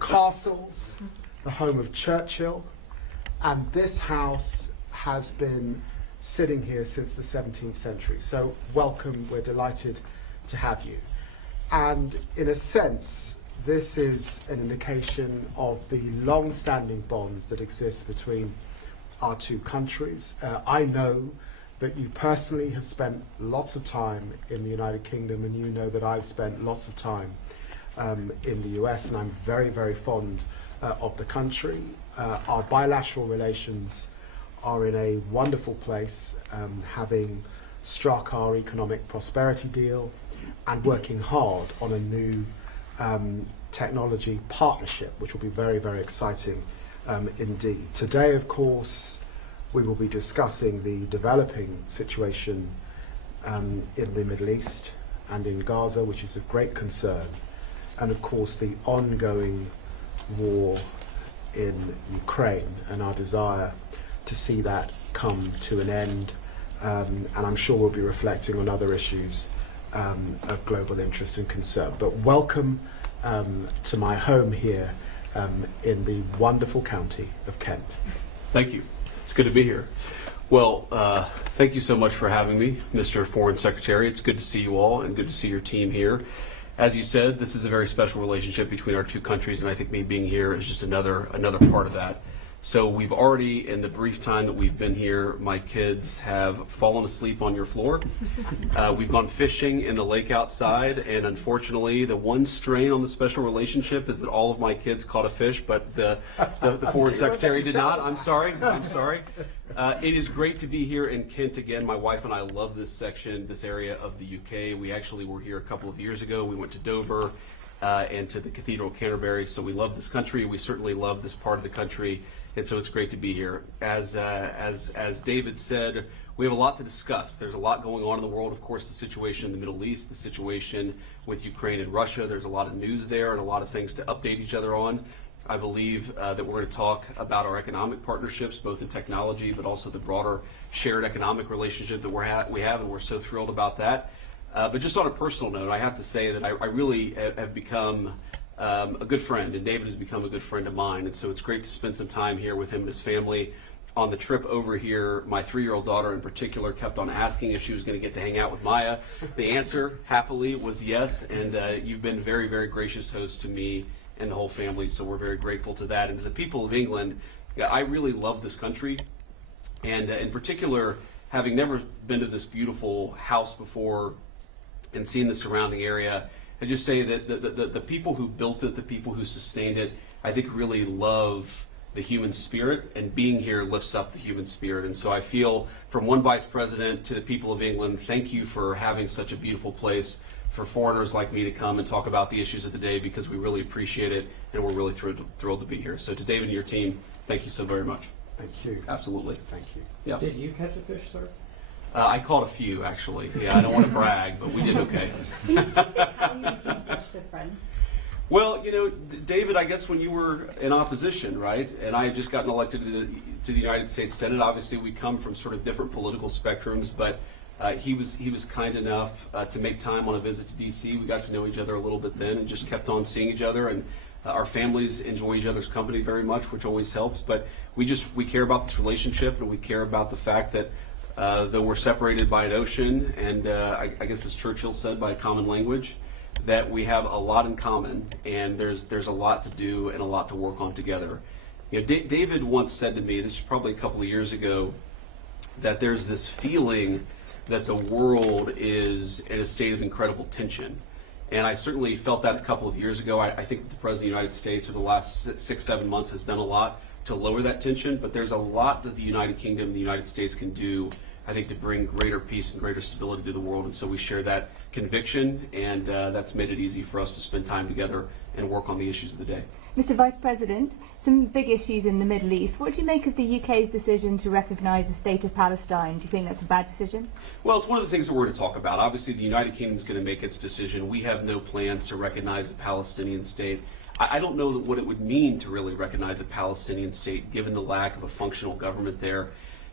castles, the home of Churchill, and this house has been sitting here since the 17th century. So welcome, we're delighted to have you. And in a sense, this is an indication of the long-standing bonds that exist between our two countries. I know that you personally have spent lots of time in the United Kingdom, and you know that I've spent lots of time in the US, and I'm very, very fond of the country. Our bilateral relations are in a wonderful place, having struck our economic prosperity deal and working hard on a new technology partnership, which will be very, very exciting indeed. Today, of course, we will be discussing the developing situation in the Middle East and in Gaza, which is of great concern, and of course the ongoing war in Ukraine and our desire to see that come to an end. And I'm sure we'll be reflecting on other issues of global interest and concern. But welcome to my home here in the wonderful county of Kent. Thank you. It's good to be here. Well, thank you so much for having me, Mr. Foreign Secretary. It's good to see you all and good to see your team here. As you said, this is a very special relationship between our two countries, and I think me being here is just another part of that. So we've already, in the brief time that we've been here, my kids have fallen asleep on your floor. We've gone fishing in the lake outside, and unfortunately, the one strain on the special relationship is that all of my kids caught a fish, but the Foreign Secretary did not. I'm sorry. It is great to be here in Kent again. My wife and I love this section, this area of the UK. We actually were here a couple of years ago. We went to Dover and to the Cathedral of Canterbury, so we love this country. We certainly love this part of the country. And so it's great to be here. As David said, we have a lot to discuss. There's a lot going on in the world. Of course, the situation in the Middle East, the situation with Ukraine and Russia. There's a lot of news there and a lot of things to update each other on. I believe that we're going to talk about our economic partnerships, both in technology, but also the broader shared economic relationship that we have, and we're so thrilled about that. But just on a personal note, I have to say that I really have become a good friend, and David has become a good friend of mine, and so it's great to spend some time here with him and his family. On the trip over here, my 3-year-old daughter in particular kept on asking if she was going to get to hang out with Maya. The answer, happily, was yes, and you've been very, very gracious host to me and the whole family, so we're very grateful to that. And to the people of England, I really love this country, and in particular, having never been to this beautiful house before and seen the surrounding area, I just say that the people who built it, the people who sustained it, I think really love the human spirit, and being here lifts up the human spirit. And so I feel, from one vice president to the people of England, thank you for having such a beautiful place for foreigners like me to come and talk about the issues of the day, because we really appreciate it, and we're really thrilled to be here. So to David and your team, thank you so very much. Thank you. Absolutely. Thank you. Yeah. Did you catch a fish, sir? I caught a few, actually. Yeah, I don't want to brag, but we did okay. Can you speak to how you became such good friends? Well, you know, David, I guess when you were in opposition, right, and I had just gotten elected to the United States Senate, obviously we come from sort of different political spectrums, but he was kind enough to make time on a visit to D.C. We got to know each other a little bit then and just kept on seeing each other, and our families enjoy each other's company very much, which always helps. But we care about this relationship, and we care about the fact that though we're separated by an ocean, and I guess as Churchill said, by a common language, that we have a lot in common, and there's a lot to do and a lot to work on together. You know, David once said to me, this is probably a couple of years ago, that there's this feeling that the world is in a state of incredible tension. And I certainly felt that a couple of years ago. I think that the President of the United States over the last 6-7 months has done a lot to lower that tension, but there's a lot that the United Kingdom and the United States can do, I think, to bring greater peace and greater stability to the world. And so we share that conviction, and that's made it easy for us to spend time together and work on the issues of the day. Mr. Vice President, some big issues in the Middle East. What do you make of the UK's decision to recognise the state of Palestine? Do you think that's a bad decision? Well, it's one of the things that we're going to talk about. Obviously, the United Kingdom is going to make its decision. We have no plans to recognize a Palestinian state. I don't know what it would mean to really recognize a Palestinian state, given the lack of a functional government there.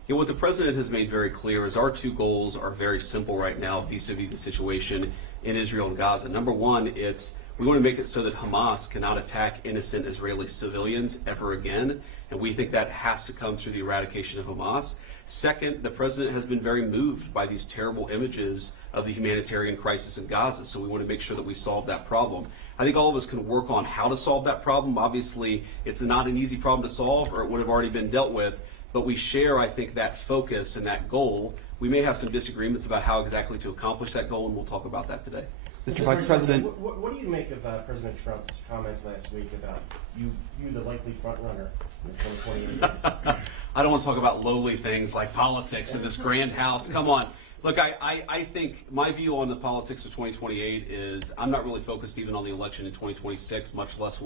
You know, what the president has made very clear is our two goals are very simple right now vis-a-vis the situation in Israel and Gaza. Number one, it's We want to make it so that Hamas cannot attack innocent Israeli civilians ever again, and we think that has to come through the eradication of Hamas. Second, the president has been very moved by these terrible images of the humanitarian crisis in Gaza, so we want to make sure that we solve that problem. I think all of us can work on how to solve that problem. Obviously, it's not an easy problem to solve, or it would have already been dealt with, but we share, I think, that focus and that goal. We may have some disagreements about how exactly to accomplish that goal, and we'll talk about that today. Mr. Vice President, what do you make of President Trump's comments last week about you the likely front runner in the 2028 race? I don't want to talk about lowly things like politics in this grand house. Come on. Look, I think my view on the politics of 2028 is I'm not really focused even on the election in 2026, much less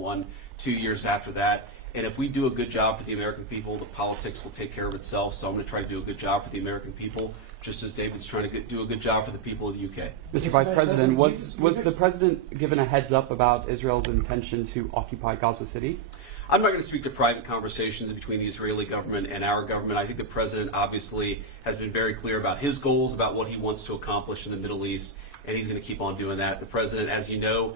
2 years after that. And if we do a good job for the American people, the politics will take care of itself. So I'm going to try to do a good job for the American people, just as David's trying to do a good job for the people of the UK. Mr. Vice President, was the president given a heads up about Israel's intention to occupy Gaza City? I'm not going to speak to private conversations between the Israeli government and our government. I think the president obviously has been very clear about his goals, about what he wants to accomplish in the Middle East, and he's going to keep on doing that. The president, as you know,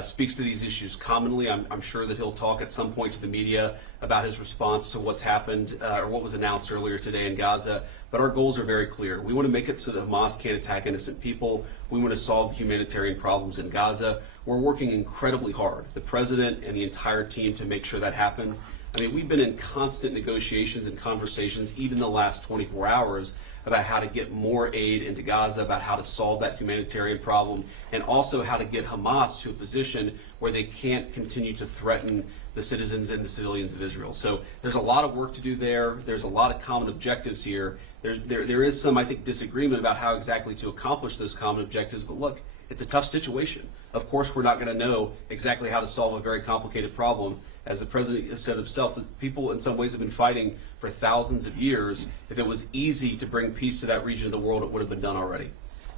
speaks to these issues commonly. I'm sure that he'll talk at some point to the media about his response to what's happened or what was announced earlier today in Gaza. But our goals are very clear. We want to make it so that Hamas can't attack innocent people. We want to solve the humanitarian problems in Gaza. We're working incredibly hard, the president and the entire team, to make sure that happens. I mean, we've been in constant negotiations and conversations, even the last 24 hours, about how to get more aid into Gaza, about how to solve that humanitarian problem, and also how to get Hamas to a position where they can't continue to threaten the citizens and the civilians of Israel. So there's a lot of work to do there. There's a lot of common objectives here. There is some, I think, disagreement about how exactly to accomplish those common objectives, but look, it's a tough situation. Of course, we're not going to know exactly how to solve a very complicated problem. As the president has said himself, people in some ways have been fighting for thousands of years. If it was easy to bring peace to that region of the world, it would have been done already.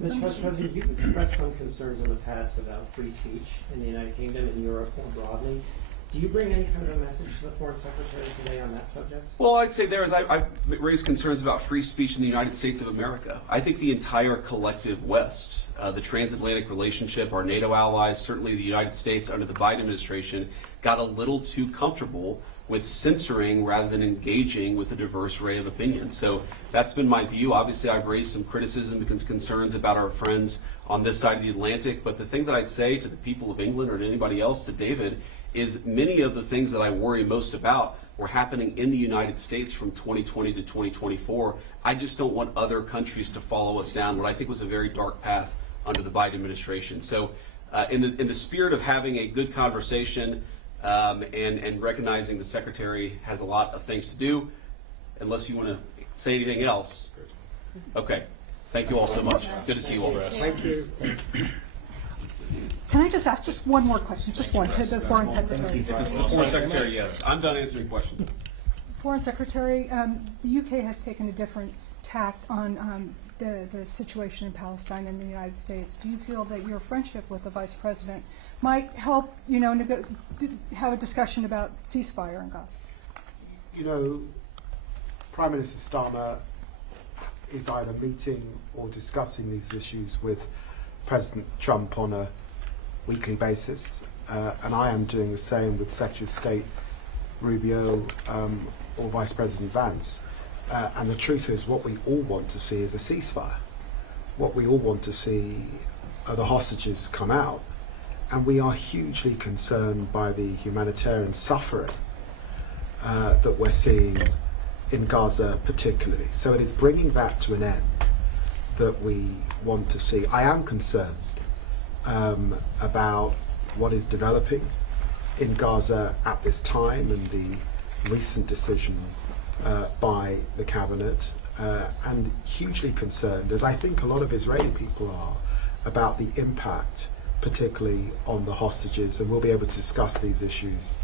Mr. Vice President, you've expressed some concerns in the past about free speech in the United Kingdom and Europe more broadly. Do you bring any kind of a message to the Foreign Secretary today on that subject? Well, I'd say I've raised concerns about free speech in the United States of America. I think the entire collective West, the transatlantic relationship, our NATO allies, certainly the United States under the Biden administration, got a little too comfortable with censoring rather than engaging with a diverse array of opinions. So that's been my view. Obviously, I've raised some criticism and concerns about our friends on this side of the Atlantic. But the thing that I'd say to the people of England or to anybody else, to David, is many of the things that I worry most about were happening in the United States from 2020 to 2024. I just don't want other countries to follow us down what I think was a very dark path under the Biden administration. So in the spirit of having a good conversation and recognizing the Secretary has a lot of things to do, unless you want to say anything else. Okay. Thank you all so much. Good to see you all. Thank you. Can I just ask just one more question, just one, to the Foreign Secretary? If it's the Foreign Secretary, yes. I'm done answering questions. Foreign Secretary, the UK has taken a different tack on the situation in Palestine and the United States. Do you feel that your friendship with the Vice President might help, have a discussion about ceasefire in Gaza? You know, Prime Minister Starmer is either meeting or discussing these issues with President Trump on a weekly basis, and I am doing the same with Secretary of State Rubio or Vice President Vance. And the truth is, what we all want to see is a ceasefire. What we all want to see are the hostages come out, and we are hugely concerned by the humanitarian suffering that we're seeing in Gaza particularly. So it is bringing that to an end that we want to see. I am concerned about what is developing in Gaza at this time and the recent decision by the cabinet, and hugely concerned, as I think a lot of Israeli people are, about the impact, particularly on the hostages, and we'll be able to discuss these issues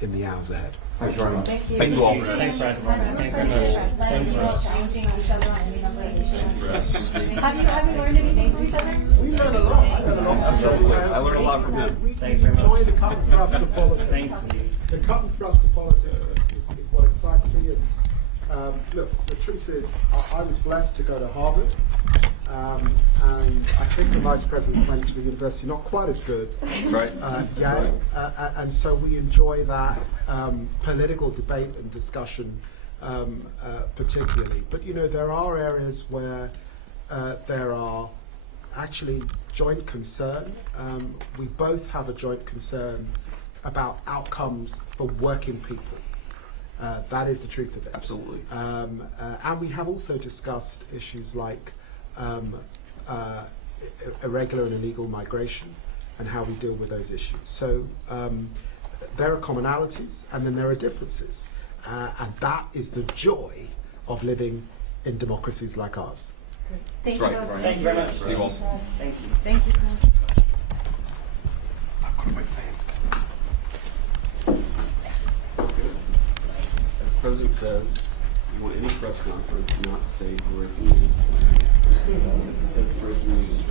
in the hours ahead. Thank you very much. Thank you. Thank you all. Thanks, President. Thank you all challenging each other on any of Have you learned anything from each other? We learned a lot. I learned a lot. Absolutely. I learned a lot from him. Thanks very much. Enjoy the cut and thrust of politics. Thank you. The cut and thrust of politics is what excites me. And look, the truth is, I was blessed to go to Harvard, and I think the Vice President went to the university not quite as good. That's right. Yeah, and so we enjoy that political debate and discussion particularly. But you know, there are areas where there are actually joint concern. We both have a joint concern about outcomes for working people. That is the truth of it. Absolutely. And we have also discussed issues like irregular and illegal migration and how we deal with those issues. So there are commonalities and then there are differences. And that is the joy of living in democracies like ours. Thank That's you right, both. Brian. Thank you very much. See you all. Thank you. Thank you. I'll go to my fan. As the president says, you want any press conference not to say breaking news. It says breaking news.